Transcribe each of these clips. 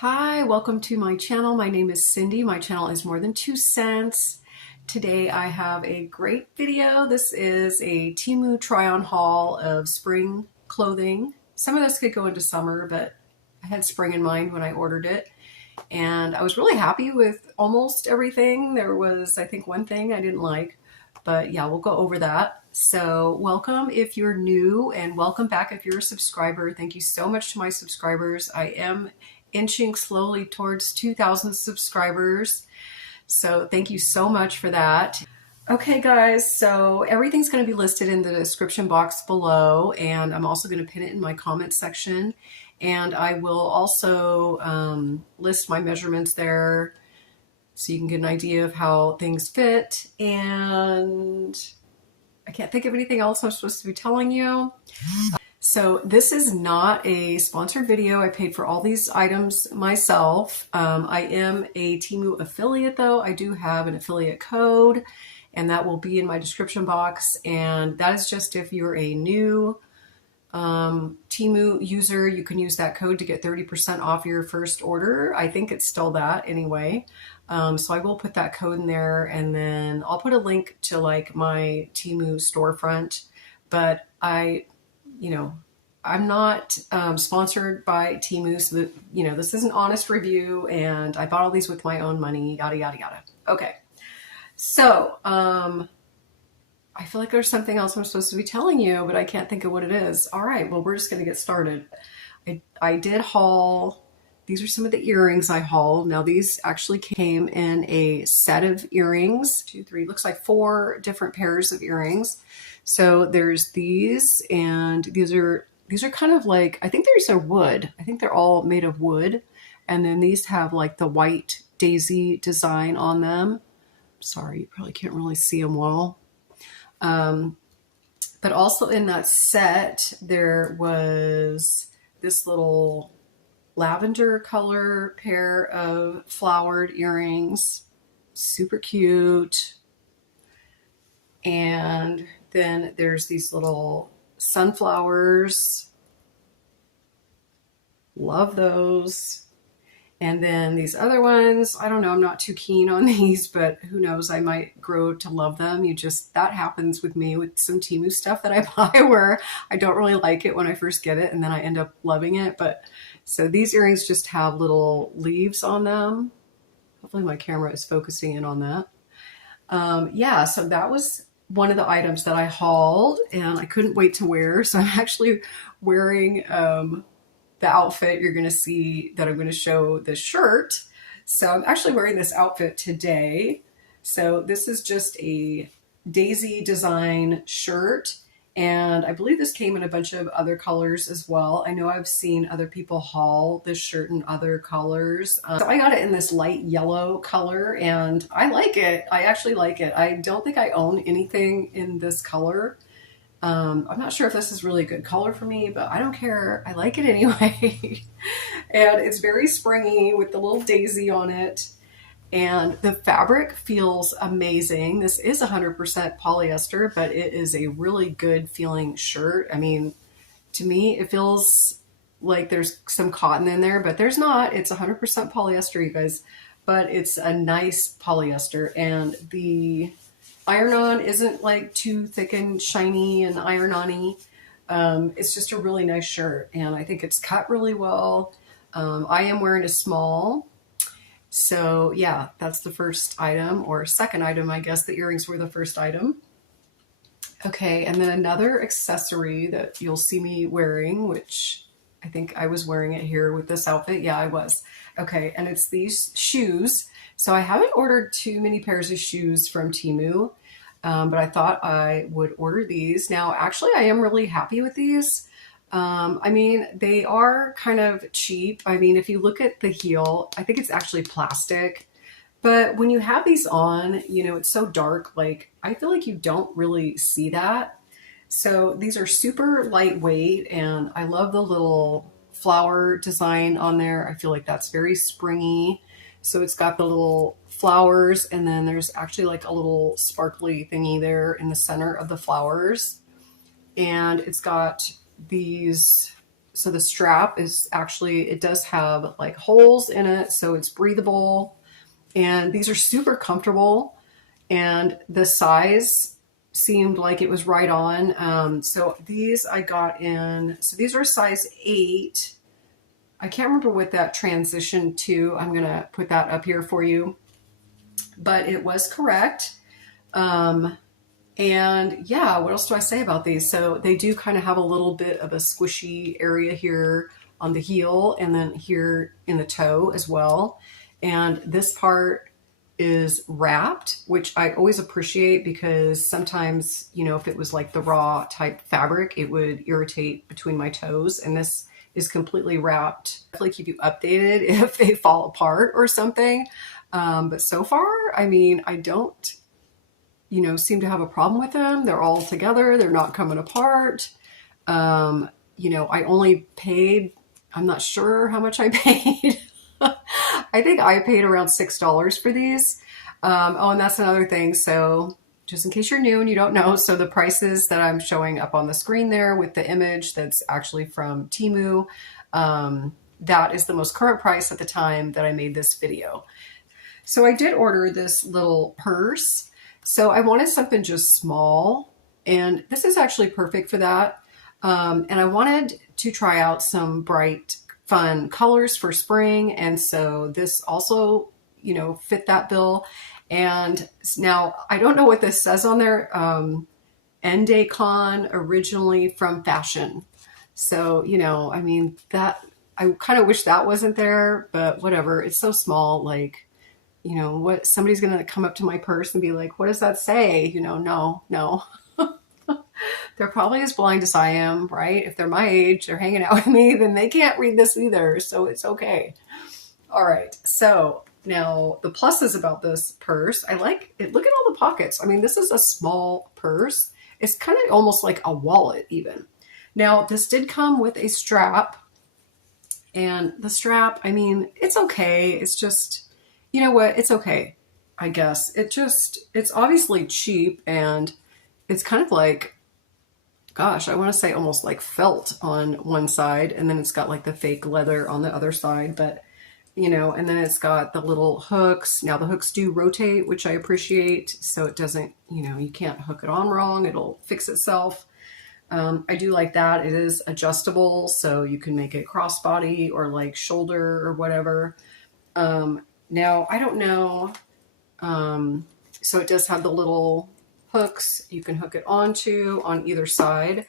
Hi, welcome to my channel. My name is Cindy. My channel is More Than 2 Cents. Today I have a great video. This is a Temu try-on haul of spring clothing. Some of this could go into summer, but I had spring in mind when I ordered it. And I was really happy with almost everything. There was, I think, one thing I didn't like, but yeah, we'll go over that. So welcome if you're new, and welcome back if you're a subscriber. Thank you so much to my subscribers. I am inching slowly towards 2,000 subscribers. So thank you so much for that. Okay guys, so everything's going to be listed in the description box below, and I'm also going to pin it in my comment section. And I will also list my measurements there so you can get an idea of how things fit. And I can't think of anything else I'm supposed to be telling you. So this is not a sponsored video. I paid for all these items myself. I am a Temu affiliate though. I do have an affiliate code, and that will be in my description box. And that is just if you're a new Temu user, you can use that code to get 30% off your first order. I think it's still that anyway. So I will put that code in there, and then I'll put a link to like my Temu storefront. But I'm not sponsored by Temu, so that, this is an honest review, and I bought all these with my own money, yada, yada, yada. Okay. So, I feel like there's something else I'm supposed to be telling you, but I can't think of what it is. All right, well, we're just going to get started. I did haul, these are some of the earrings I hauled. Now, these actually came in a set of earrings, 2, 3, looks like 4 different pairs of earrings. So there's these, and these are kind of like, I think these are wood. I think they're all made of wood. And then these have like the white daisy design on them. Sorry, you probably can't really see them well. But also in that set, there was this little lavender color pair of flowered earrings. Super cute. And then there's these little sunflowers. Love those. And then these other ones, I don't know, I'm not too keen on these, but who knows, I might grow to love them. That happens with me with some Temu stuff that I buy where I don't really like it when I first get it, and then I end up loving it. But so these earrings just have little leaves on them. Hopefully my camera is focusing in on that. Yeah, so that was one of the items that I hauled, and I couldn't wait to wear. So I'm actually wearing the outfit you're going to see that I'm going to show the shirt. So I'm actually wearing this outfit today. So this is just a daisy design shirt, and I believe this came in a bunch of other colors as well. I know I've seen other people haul this shirt in other colors. So I got it in this light yellow color, and I like it. I actually like it. I don't think I own anything in this color. I'm not sure if this is really a good color for me, but I don't care. I like it anyway. And it's very springy with the little daisy on it. And the fabric feels amazing. This is 100% polyester, but it is a really good feeling shirt. I mean, to me, it feels like there's some cotton in there, but there's not. It's 100% polyester, you guys. But it's a nice polyester, and the iron-on isn't like too thick and shiny and iron-on-y. It's just a really nice shirt, and I think it's cut really well. I am wearing a small. So yeah, that's the first item, or second item, I guess. The earrings were the first item. Okay, and then another accessory that you'll see me wearing, which I think I was wearing it here with this outfit. Yeah, I was. Okay, and it's these shoes. So I haven't ordered too many pairs of shoes from Temu, but I thought I would order these. Now, actually, I am really happy with these. I mean, they are kind of cheap. I mean, if you look at the heel, I think it's actually plastic. But when you have these on, it's so dark, like I feel like you don't really see that. So these are super lightweight, and I love the little flower design on there. I feel like that's very springy. So it's got the little flowers, and then there's actually like a little sparkly thingy there in the center of the flowers. And it's got these So the strap is actually, it does have like holes in it, so it's breathable. And these are super comfortable. And the size seemed like it was right on. So these I got in, so these are size 8. I can't remember what that transitioned to. I'm going to put that up here for you. But it was correct. And yeah, what else do I say about these? So they do kind of have a little bit of a squishy area here on the heel and then here in the toe as well. And this part is wrapped, which I always appreciate because sometimes, you know, if it was like the raw type fabric, it would irritate between my toes. And this is completely wrapped. Definitely keep you updated if they fall apart or something. But so far, I mean, I don't, you know, seem to have a problem with them. They're all together. They're not coming apart. You know, I only paid, I'm not sure how much I paid. I think I paid around $6 for these. Oh, and that's another thing. So just in case you're new and you don't know, so the prices that I'm showing up on the screen there with the image that's actually from Temu, that is the most current price at the time that I made this video. So I did order this little purse. So I wanted something just small, and this is actually perfect for that. And I wanted to try out some bright, fun colors for spring. And so this also, you know, fit that bill. And now I don't know what this says on there. Endecon, originally from fashion. So, you know, I mean, that, I kind of wish that wasn't there, but whatever. It's so small, like, you know, what, somebody's going to come up to my purse and be like, what does that say? You know, no. They're probably as blind as I am, right? If they're my age, they're hanging out with me, then they can't read this either. So it's okay. All right. So now the pluses about this purse, I like it. Look at all the pockets. I mean, this is a small purse. It's kind of almost like a wallet even. Now this did come with a strap, and the strap, I mean, it's okay. It's just, you know what? It's okay, I guess. It's obviously cheap, and it's kind of like, gosh, I want to say almost like felt on one side, and then it's got like the fake leather on the other side, but you know, and then it's got the little hooks. Now the hooks do rotate, which I appreciate, so it doesn't, you know, you can't hook it on wrong. It'll fix itself. I do like that. It is adjustable, so you can make it crossbody or like shoulder or whatever. Now, I don't know. So it does have the little hooks you can hook it onto on either side.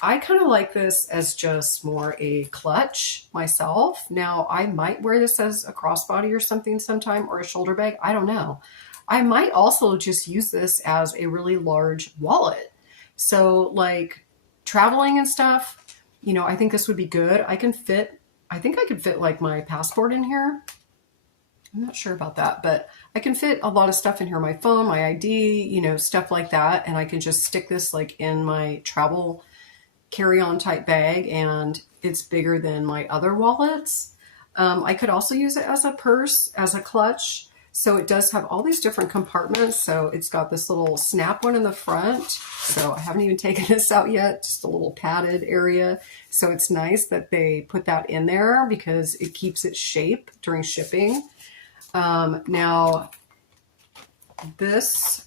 I kind of like this as just more a clutch myself. Now, I might wear this as a crossbody or something sometime, or a shoulder bag. I don't know. I might also just use this as a really large wallet. So like traveling and stuff, you know, I think this would be good. I think I could fit like my passport in here. I'm not sure about that, but I can fit a lot of stuff in here. My phone, my ID, you know, stuff like that. And I can just stick this like in my travel carry-on type bag, and it's bigger than my other wallets. I could also use it as a purse, as a clutch. So it does have all these different compartments. So it's got this little snap one in the front. So I haven't even taken this out yet, just a little padded area. So it's nice that they put that in there because it keeps its shape during shipping. Now this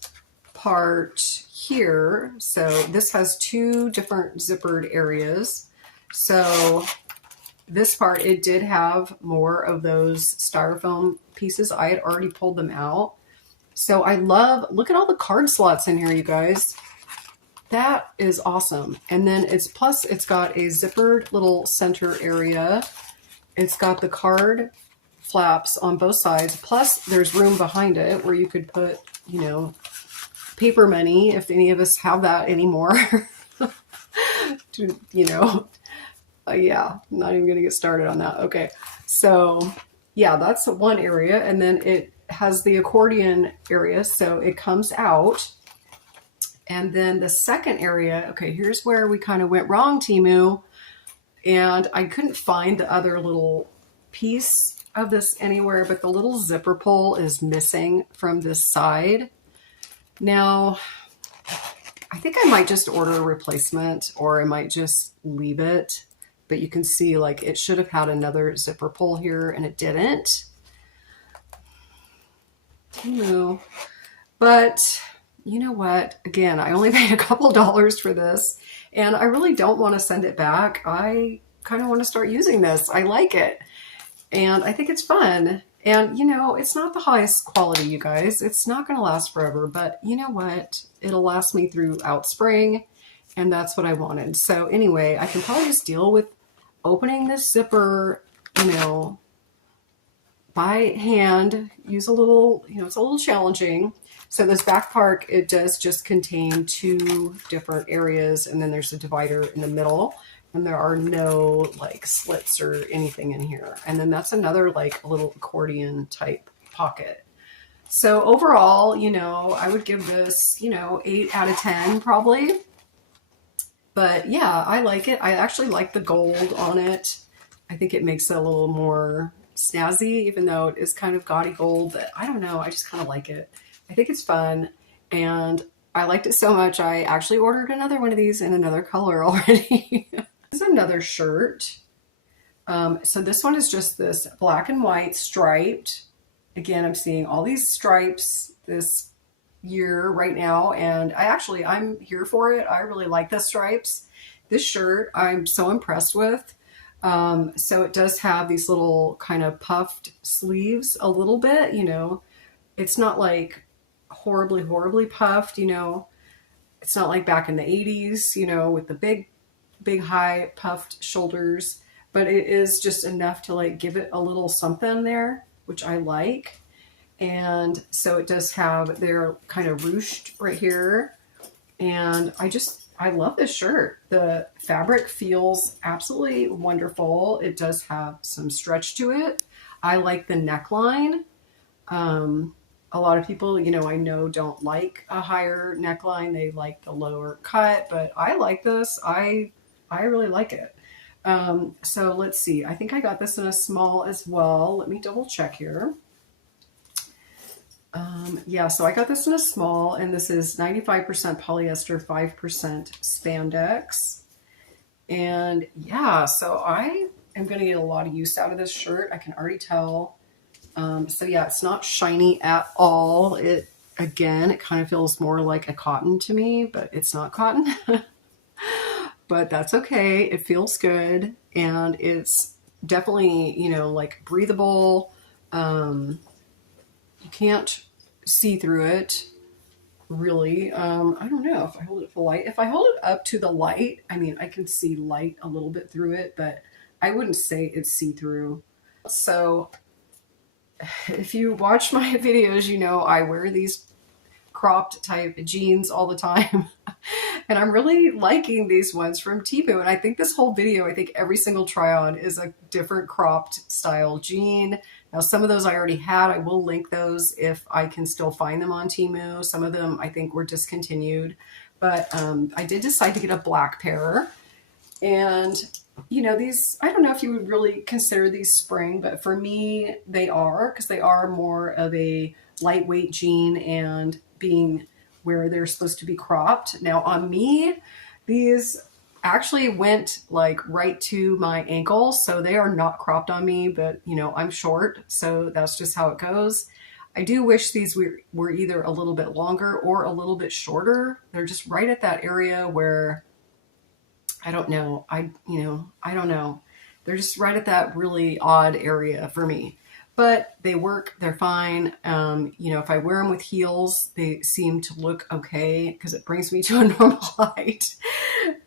part here, so this has 2 different zippered areas. So this part, it did have more of those styrofoam pieces. I had already pulled them out. So I love, look at all the card slots in here, you guys. That is awesome. And then it's got a zippered little center area. It's got the card flaps on both sides. Plus there's room behind it where you could put, you know, paper money, if any of us have that anymore. You know, yeah, I'm not even gonna get started on that. Okay, so yeah, that's one area. And then it has the accordion area, so it comes out. And then the second area, okay, here's where we kind of went wrong, Temu. And I couldn't find the other little piece of this anywhere, but the little zipper pull is missing from this side. Now, I think I might just order a replacement, or I might just leave it but you can see like it should have had another zipper pull here and it didn't. Temu. But you know what? Again, I only paid a couple dollars for this and I really don't want to send it back. I kind of want to start using this. I like it and I think it's fun. And you know, it's not the highest quality, you guys. It's not going to last forever, but you know what? It'll last me throughout spring and that's what I wanted. So anyway, I can probably just deal with opening this zipper, you know, by hand, use a little, you know, it's a little challenging. So this back part, it does just contain 2 different areas and then there's a divider in the middle and there are no like slits or anything in here. And then that's another like a little accordion type pocket. So overall, you know, I would give this, you know, 8 out of 10 probably. But yeah, I like it. I actually like the gold on it. I think it makes it a little more snazzy, even though it is kind of gaudy gold, but I don't know. I just kind of like it. I think it's fun and I liked it so much. I actually ordered another one of these in another color already. This is another shirt. So this one is just this black and white striped. Again, I'm seeing all these stripes this year right now and I'm here for it. I really like the stripes. This shirt I'm so impressed with. So it does have these little kind of puffed sleeves a little bit, you know, it's not like horribly puffed, you know, it's not like back in the 80s, you know, with the big high puffed shoulders, but it is just enough to like give it a little something there, which I like. And so it does have their kind of ruched right here. And I love this shirt. The fabric feels absolutely wonderful. It does have some stretch to it. I like the neckline. A lot of people, you know, I know don't like a higher neckline. They like the lower cut, but I like this. I really like it. So let's see. I think I got this in a small as well. Let me double check here. Yeah, so I got this in a small, and this is 95% polyester, 5% spandex. And yeah, so I am going to get a lot of use out of this shirt. I can already tell. So yeah, it's not shiny at all. It kind of feels more like a cotton to me, but it's not cotton. But that's okay. It feels good. And it's definitely, you know, like breathable. You can't see through it really. I don't know if I hold it to the light. If I hold it up to the light, I mean, I can see light a little bit through it, but I wouldn't say it's see-through. So if you watch my videos, you know I wear these cropped type jeans all the time. And I'm really liking these ones from Temu. And I think this whole video, I think every single try on is a different cropped style jean. Now, some of those I already had. I will link those if I can still find them on Temu. Some of them I think were discontinued. But I did decide to get a black pair. And, you know, these, I don't know if you would really consider these spring, but for me, they are, because they are more of a lightweight jean and being where they're supposed to be cropped. Now on me, these actually went like right to my ankle, so they are not cropped on me, but you know, I'm short, so that's just how it goes. I do wish these were either a little bit longer or a little bit shorter. They're just right at that area where, I don't know, I don't know. They're just right at that really odd area for me. But they work, they're fine. You know, if I wear them with heels, they seem to look okay because it brings me to a normal height.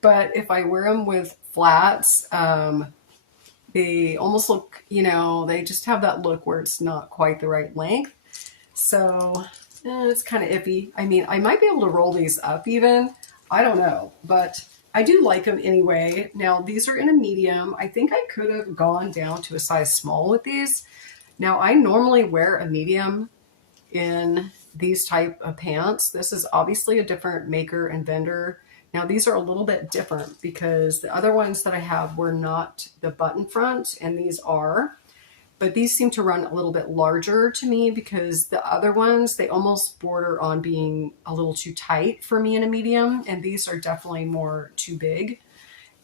But if I wear them with flats, they almost look, you know, they just have that look where it's not quite the right length. So it's kind of iffy. I mean, I might be able to roll these up even. I don't know, but I do like them anyway. Now, these are in a medium. I think I could have gone down to a size small with these. Now, I normally wear a medium in these type of pants. This is obviously a different maker and vendor. Now, these are a little bit different because the other ones that I have were not the button front, and these are. But these seem to run a little bit larger to me because the other ones, they almost border on being a little too tight for me in a medium, and these are definitely more too big.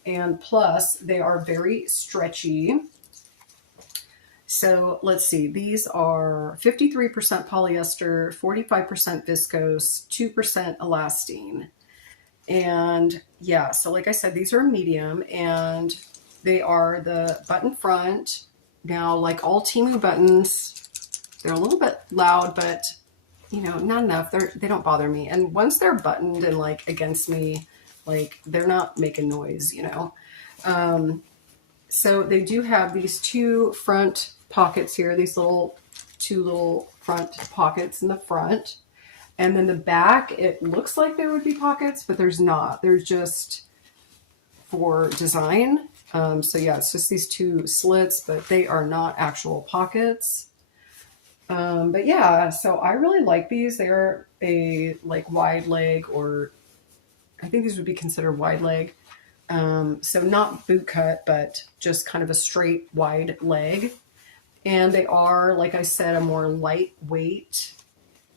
And plus, they are very stretchy. So let's see, these are 53% polyester, 45% viscose, 2% elastane. And yeah, so like I said, these are medium, and they are the button front. Now, like all Temu buttons, they're a little bit loud, but you know, not enough. They don't bother me. And once they're buttoned and like against me, like they're not making noise, you know. So they do have these two front pockets here, these two little front pockets in the front. And then the back, it looks like there would be pockets, but there's not. There's just for design. So yeah, it's just these two slits, but they are not actual pockets. But yeah, so I really like these. They're a like wide leg, or I think these would be considered wide leg. So not boot cut, but just kind of a straight wide leg. And they are, like I said, a more lightweight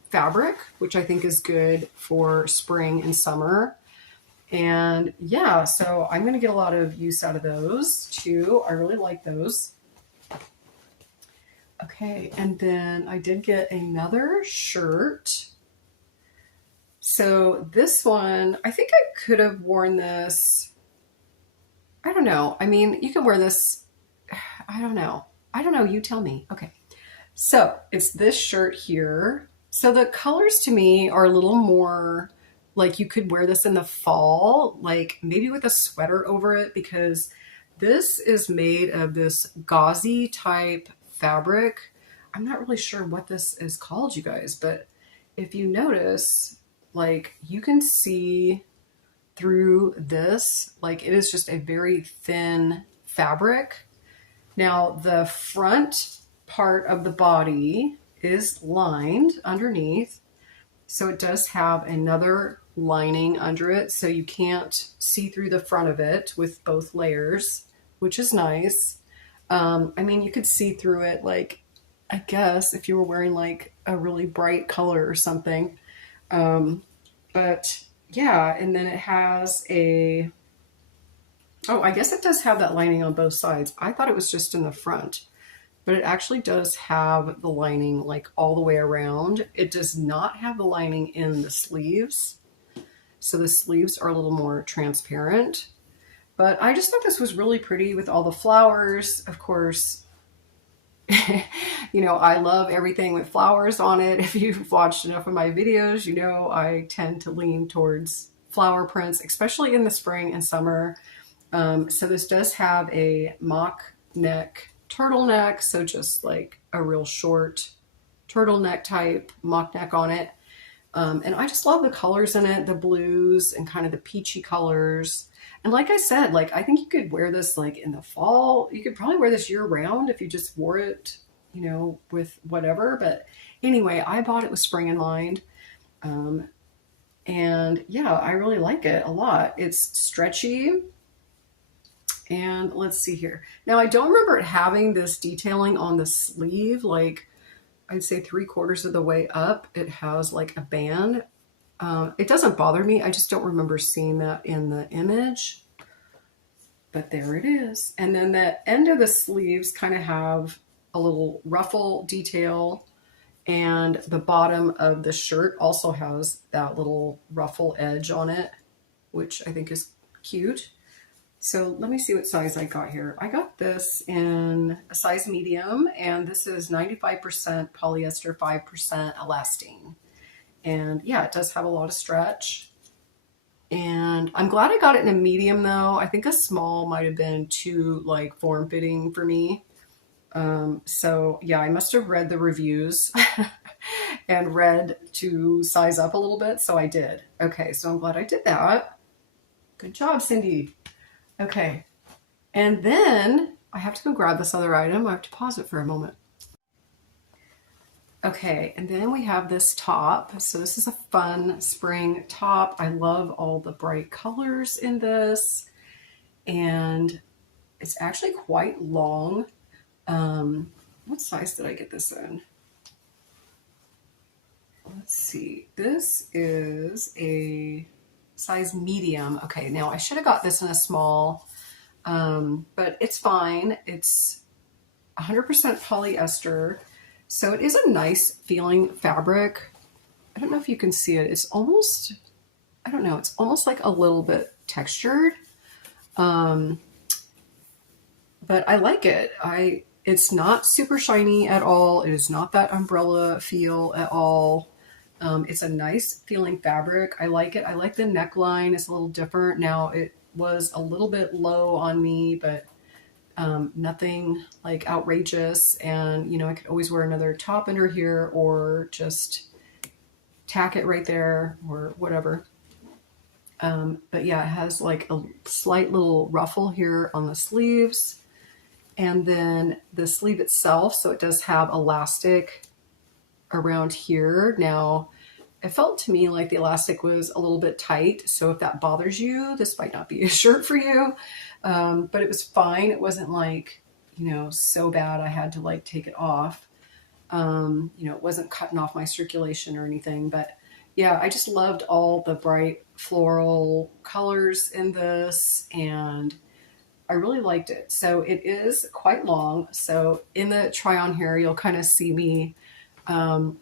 fabric, which I think is good for spring and summer. And yeah, so I'm going to get a lot of use out of those too. I really like those. Okay, and then I did get another shirt. So this one, I think I could have worn this. I don't know. I mean, you can wear this. I don't know. I don't know. You tell me. Okay. So it's this shirt here. So the colors to me are a little more like you could wear this in the fall, like maybe with a sweater over it, because this is made of this gauzy type fabric. I'm not really sure what this is called, you guys, but if you notice, like you can see through this, like it is just a very thin fabric. Now the front part of the body is lined underneath, so it does have another lining under it, so you can't see through the front of it with both layers, which is nice. I mean, you could see through it, like I guess if you were wearing like a really bright color or something. But yeah, and then it has a, oh, I guess it does have that lining on both sides. I thought it was just in the front, but it actually does have the lining like all the way around. It does not have the lining in the sleeves. So the sleeves are a little more transparent, but I just thought this was really pretty with all the flowers. Of course, you know, I love everything with flowers on it. If you've watched enough of my videos, you know, I tend to lean towards flower prints, especially in the spring and summer. So this does have a mock neck turtleneck, so just like a real short turtleneck type mock neck on it. And I just love the colors in it, the blues and kind of the peachy colors. And like I said, like I think you could wear this like in the fall. You could probably wear this year round if you just wore it, you know, with whatever. But anyway, I bought it with spring in mind. And yeah, I really like it a lot. It's stretchy. And let's see here. Now, I don't remember it having this detailing on the sleeve, like I'd say 3/4 of the way up, it has like a band. It doesn't bother me. I just don't remember seeing that in the image, but there it is. And then the end of the sleeves kind of have a little ruffle detail, and the bottom of the shirt also has that little ruffle edge on it, which I think is cute. So let me see what size I got here. I got this in a size medium, and this is 95% polyester, 5% elastane. And yeah, it does have a lot of stretch. And I'm glad I got it in a medium though. I think a small might have been too like form-fitting for me. So yeah, I must have read the reviews and read to size up a little bit. So I did. Okay, so I'm glad I did that. Good job, Cindy. Okay, and then I have to go grab this other item. I have to pause it for a moment. Okay, and then we have this top. So this is a fun spring top. I love all the bright colors in this, and it's actually quite long. What size did I get this in? Let's see. This is a size medium. Okay, now I should have got this in a small. But it's fine. It's 100% polyester. So it is a nice feeling fabric. I don't know if you can see it. It's almost, I don't know, it's almost like a little bit textured. But I like it. It's not super shiny at all. It is not that umbrella feel at all. It's a nice feeling fabric. I like it. I like the neckline. It's a little different. Now it was a little bit low on me, but nothing like outrageous. And, you know, I could always wear another top under here or just tack it right there or whatever. But yeah, it has like a slight little ruffle here on the sleeves. And then the sleeve itself, so it does have elastic around here. Now, it felt to me like the elastic was a little bit tight. So if that bothers you, this might not be a shirt for you. But it was fine. It wasn't like, you know, so bad I had to like take it off. You know, it wasn't cutting off my circulation or anything. But yeah, I just loved all the bright floral colors in this, and I really liked it. So it is quite long. So in the try on here, you'll kind of see me.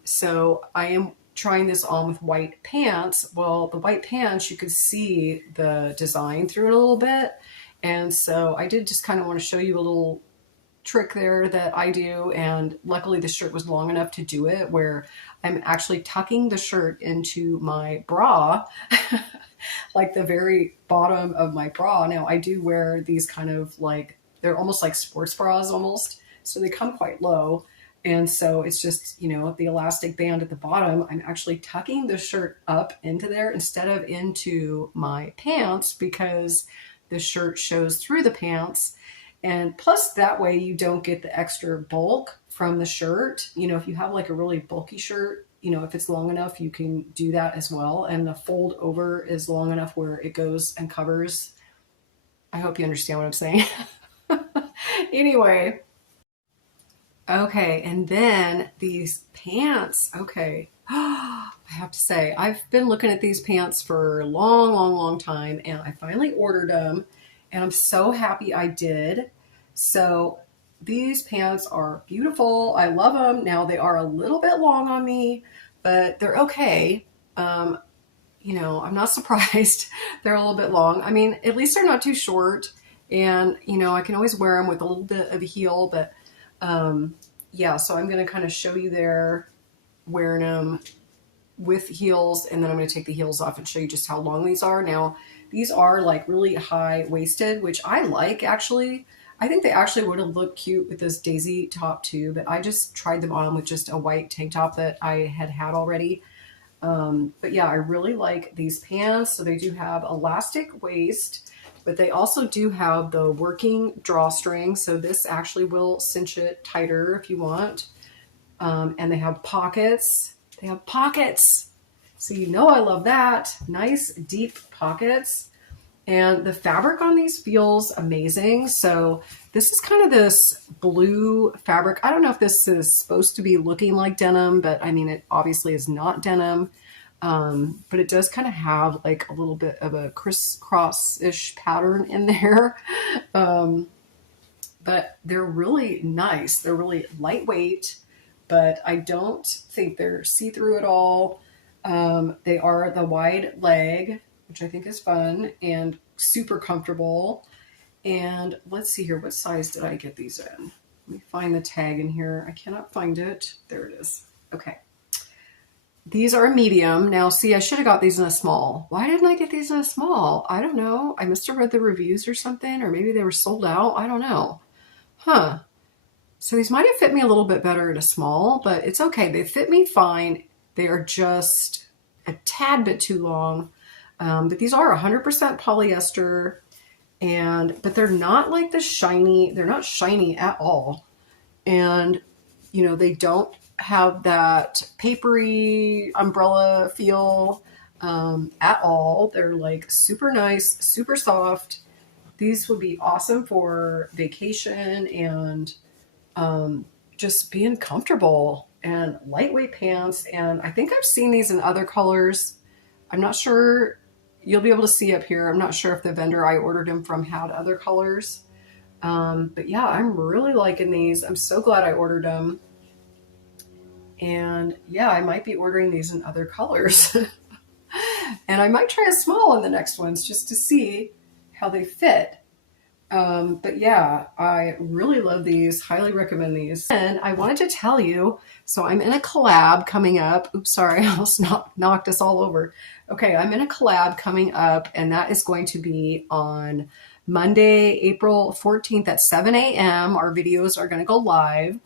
So I am trying this on with white pants. Well, the white pants, you could see the design through it a little bit. And so I did just kind of want to show you a little trick there that I do. And luckily the shirt was long enough to do it, where I'm actually tucking the shirt into my bra, like the very bottom of my bra. Now I do wear these kind of like, they're almost like sports bras almost. So they come quite low. And so it's just, you know, the elastic band at the bottom, I'm actually tucking the shirt up into there instead of into my pants, because the shirt shows through the pants. And plus that way you don't get the extra bulk from the shirt. You know, if you have like a really bulky shirt, you know, if it's long enough, you can do that as well. And the fold over is long enough where it goes and covers. I hope you understand what I'm saying. Anyway. Okay, and then these pants. Okay, I have to say, I've been looking at these pants for a long, long, long time, and I finally ordered them, and I'm so happy I did. So these pants are beautiful. I love them. Now they are a little bit long on me, but they're okay. You know, I'm not surprised. They're a little bit long. I mean, at least they're not too short, and you know, I can always wear them with a little bit of a heel, but yeah, so I'm going to kind of show you there wearing them with heels, and then I'm going to take the heels off and show you just how long these are. Now, these are like really high waisted, which I like actually. I think they actually would have looked cute with this daisy top too, but I just tried them on with just a white tank top that I had already. But yeah, I really like these pants. So they do have elastic waist, but they also do have the working drawstring. So this actually will cinch it tighter if you want. And they have pockets. They have pockets. So you know I love that. Nice deep pockets. And the fabric on these feels amazing. So this is kind of this blue fabric. I don't know if this is supposed to be looking like denim, but I mean, it obviously is not denim. But it does kind of have like a little bit of a crisscross-ish pattern in there. But they're really nice. They're really lightweight, but I don't think they're see-through at all. They are the wide leg, which I think is fun and super comfortable. And let's see here. What size did I get these in? Let me find the tag in here. I cannot find it. There it is. Okay. These are a medium. Now, see, I should have got these in a small. Why didn't I get these in a small? I don't know. I must have read the reviews or something, or maybe they were sold out. I don't know. Huh. So these might have fit me a little bit better at a small, but it's okay. They fit me fine. They are just a tad bit too long. But these are 100% polyester, but they're not like the shiny. They're not shiny at all. And, you know, they don't have that papery umbrella feel at all. They're like super nice, super soft. These would be awesome for vacation and just being comfortable, and lightweight pants. And I think I've seen these in other colors. I'm not sure you'll be able to see up here. I'm not sure if the vendor I ordered them from had other colors. But yeah, I'm really liking these. I'm so glad I ordered them. And yeah, I might be ordering these in other colors. And I might try a small on the next ones just to see how they fit. But yeah, I really love these, highly recommend these. And I wanted to tell you, so I'm in a collab coming up. Oops, sorry, I almost knocked us all over. Okay, I'm in a collab coming up, and that is going to be on Monday, April 14th at 7 a.m. Our videos are going to go live.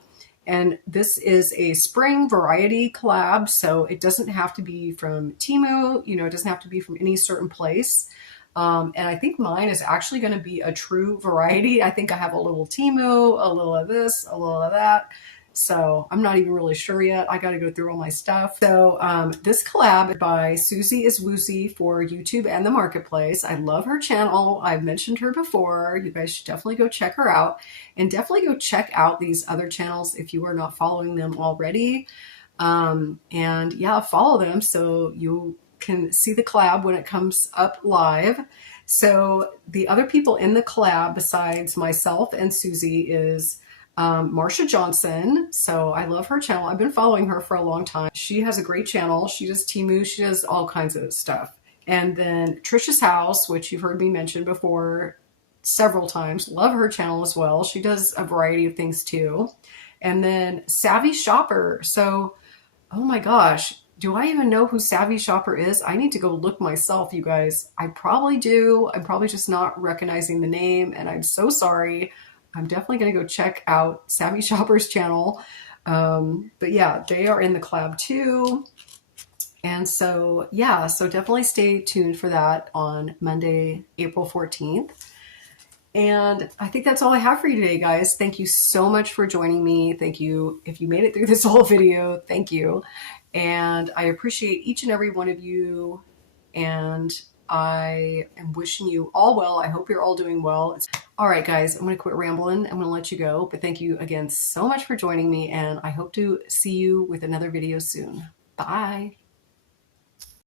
And this is a spring variety collab, so it doesn't have to be from Temu, you know, it doesn't have to be from any certain place. And I think mine is actually going to be a true variety. I think I have a little Temu, a little of this, a little of that. So I'm not even really sure yet. I got to go through all my stuff. So this collab by Susie is Woozy for YouTube and the Marketplace. I love her channel. I've mentioned her before. You guys should definitely go check her out, and definitely go check out these other channels if you are not following them already. And yeah, follow them so you can see the collab when it comes up live. So the other people in the collab besides myself and Susie is Marsha Johnson. So I love her channel. I've been following her for a long time. She has a great channel. She does Temu. She does all kinds of stuff. And then Trisha's House, which you've heard me mention before several times. Love her channel as well. She does a variety of things too. And then Savvy Shopper. So, oh my gosh, do I even know who Savvy Shopper is? I need to go look myself, you guys. I probably do. I'm probably just not recognizing the name, and I'm so sorry. I'm definitely going to go check out Savvy Shopper's channel. But yeah, they are in the collab too. And so, yeah, so definitely stay tuned for that on Monday, April 14th. And I think that's all I have for you today, guys. Thank you so much for joining me. Thank you. If you made it through this whole video, thank you. And I appreciate each and every one of you. And I am wishing you all well. I hope you're all doing well. All right, guys, I'm going to quit rambling. I'm going to let you go. But thank you again so much for joining me. And I hope to see you with another video soon. Bye.